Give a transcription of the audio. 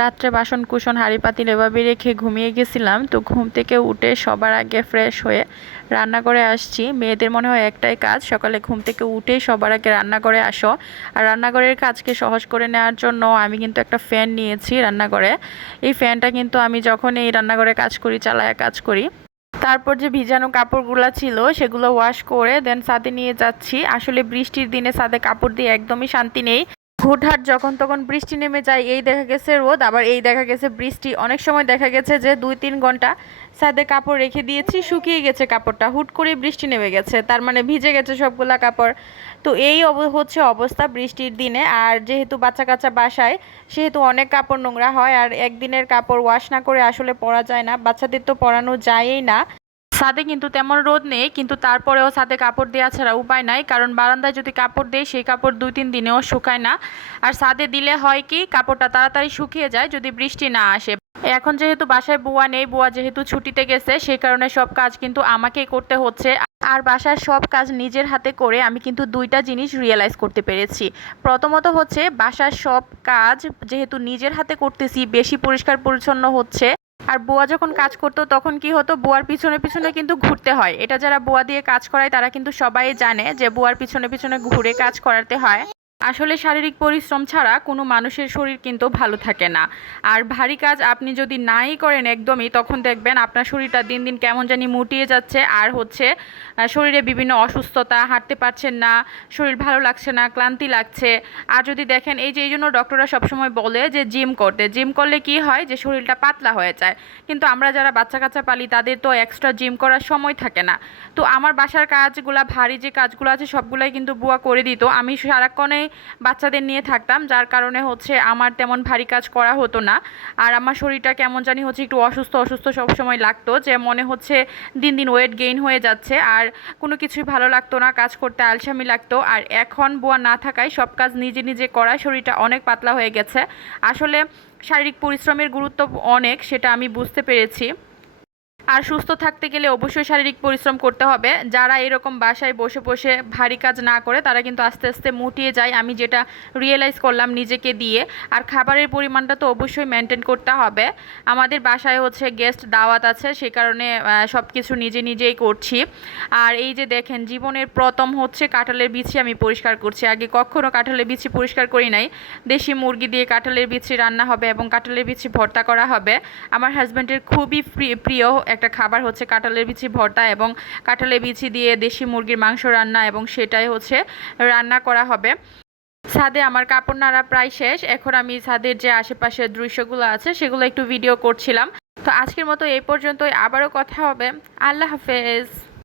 রাত্রে বাসন কুসন, হাঁড়ি পাতিল এভাবে রেখে ঘুমিয়ে গেছিলাম। তো ঘুম থেকে উঠে সবার আগে ফ্রেশ হয়ে রান্না করে আসছি। মেয়েদের মনে হয় একটাই কাজ, সকালে ঘুম থেকে উঠেই সবার আগে রান্না করে আসো। আর রান্নাঘরের কাজকে সহজ করে নেওয়ার জন্য আমি কিন্তু একটা ফ্যান নিয়েছি রান্নাঘরে। এই ফ্যানটা কিন্তু আমি যখন এই রান্নাঘরে কাজ করি, চালায় কাজ করি, তারপর যে ভিজানো কাপড়গুলো ছিল সেগুলো ওয়াশ করে দেন ছাদে নিয়ে যাচ্ছি। আসলে বৃষ্টির দিনে সাদে কাপড় দিয়ে একদমই শান্তি নেই। হুটহাট যখন তখন বৃষ্টি নেমে যায়, এই দেখা গেছে রোদ, আবার এই দেখা গেছে বৃষ্টি। অনেক সময় দেখা গেছে যে দুই তিন ঘণ্টা সাদে কাপড় রেখে দিয়েছি, শুকিয়ে গেছে কাপড়টা। হুট করে বৃষ্টি নেমে গেছে, তার মানে ভিজে গেছে সবগুলা কাপড়। তো এই হচ্ছে অবস্থা বৃষ্টির দিনে। আর যেহেতু বাচ্চা কাচ্চা বাসায়, সেহেতু অনেক কাপড় নোংরা হয়, আর একদিনের কাপড় ওয়াশ না করে আসলে পরা যায় না। বাচ্চাদের তো পরানো যায়ই না। ছাদে কিন্তু তেমন রোদ নেই, কিন্তু তারপরেও ছাদে কাপড় দেওয়া ছাড়া উপায় নাই। কারণ বারান্দায় যদি কাপড় দেয় সেই কাপড় দুই তিন দিনেও শুকায় না। আর ছাদে দিলে হয় কি, কাপড়টা তাড়াতাড়ি শুকিয়ে যায় যদি বৃষ্টি না আসে। এখন যেহেতু বাসায় বুয়া নেই, বুয়া যেহেতু ছুটিতে গেছে, সেই কারণে সব কাজ কিন্তু আমাকেই করতে হচ্ছে। আর বাসার সব কাজ নিজের হাতে করে আমি কিন্তু দুইটা জিনিস রিয়েলাইজ করতে পেরেছি। প্রথমত হচ্ছে, বাসার সব কাজ যেহেতু নিজের হাতে করতেছি, বেশি পরিষ্কার পরিচ্ছন্ন হচ্ছে। আর বোয়া যখন কাজ করতো, তখন কি হতো, বুয়ার পিছনে পিছনে কিন্তু ঘুরতে হয়। এটা যারা বুয়া দিয়ে কাজ করায়, তারা কিন্তু সবাই জানে যে বুয়ার পিছনে পিছনে ঘুরে কাজ করাতে হয়। আসলে শারীরিক পরিশ্রম ছাড়া কোনো মানুষের শরীর কিন্তু ভালো থাকে না। আর ভারী কাজ আপনি যদি নাই করেন একদমই, তখন দেখবেন আপনার শরীরটা দিন দিন কেমন জানি মুটিয়ে যাচ্ছে। আর হচ্ছে শরীরে বিভিন্ন অসুস্থতা, হাঁটতে পারছেন না, শরীর ভালো লাগছে না, ক্লান্তি লাগছে। আর যদি দেখেন, এই যে, এই জন্য ডক্টররা সবসময় বলে যে, জিম করতে। জিম করলে কি হয় যে, শরীরটা পাতলা হয়ে যায়। কিন্তু আমরা যারা বাচ্চা কাচ্চা পালি, তাদের তো এক্সট্রা জিম করার সময় থাকে না। তো আমার বাসার কাজগুলা, ভারী যে কাজগুলো আছে, সবগুলাই কিন্তু বুয়া করে দিত। আমি সারাক্ষণেই বাচ্চাদের নিয়ে থাকতাম, যার কারণে হচ্ছে আমার তেমন ভারী কাজ করা হতো না। আর আমার শরীরটা কেমন জানি হচ্ছে একটু অসুস্থ অসুস্থ সবসময় লাগতো, যে মনে হচ্ছে দিন দিন ওয়েট গেইন হয়ে যাচ্ছে। আর কোনো কিছুই ভালো লাগতো না, কাজ করতে আলসামি লাগতো। আর এখন বুয়া না থাকায় সব কাজ নিজে নিজে করায়, শরীরটা অনেক পাতলা হয়ে গেছে। আসলে শারীরিক পরিশ্রমের গুরুত্ব অনেক, সেটা আমি বুঝতে পেরেছি। আর সুস্থ থাকতে গেলে অবশ্যই শারীরিক পরিশ্রম করতে হবে। যারা এরকম বাসায় বসে বসে ভারী কাজ না করে, তারা কিন্তু আস্তে আস্তে মুটিয়ে যায়। আমি যেটা রিয়েলাইজ করলাম নিজেকে দিয়ে, আর খাবারের পরিমাণটা তো অবশ্যই মেনটেন করতে হবে। আমাদের বাসায় হচ্ছে গেস্ট দাওয়াত আছে, সে কারণে সব কিছু নিজে নিজেই করছি। আর এই যে দেখেন, জীবনের প্রথম হচ্ছে কাঁঠালের বিচি আমি পরিষ্কার করছি। আগে কখনো কাঁঠালের বিচি পরিষ্কার করি নাই। দেশি মুরগি দিয়ে কাঁঠালের বিচি রান্না হবে এবং কাঁঠালের বিচি ভর্তা করা হবে। আমার হাজব্যান্ডের খুবই প্রি- প্রিয় একটা খাবার হচ্ছে কাঁঠালের বিচি ভর্তা এবং কাঁঠালের বিচি দিয়ে দেশি মুরগির মাংস রান্না এবং সেটাই হচ্ছে রান্না করা হবে। ছাদে আমার কাপড় নাড়া প্রায় শেষ। এখন আমি ছাদের যে আশেপাশের দৃশ্যগুলো আছে, সেগুলো একটু ভিডিও করছিলাম। তো আজকের মতো এই পর্যন্তই। আবারও কথা হবে। আল্লাহ হাফেজ।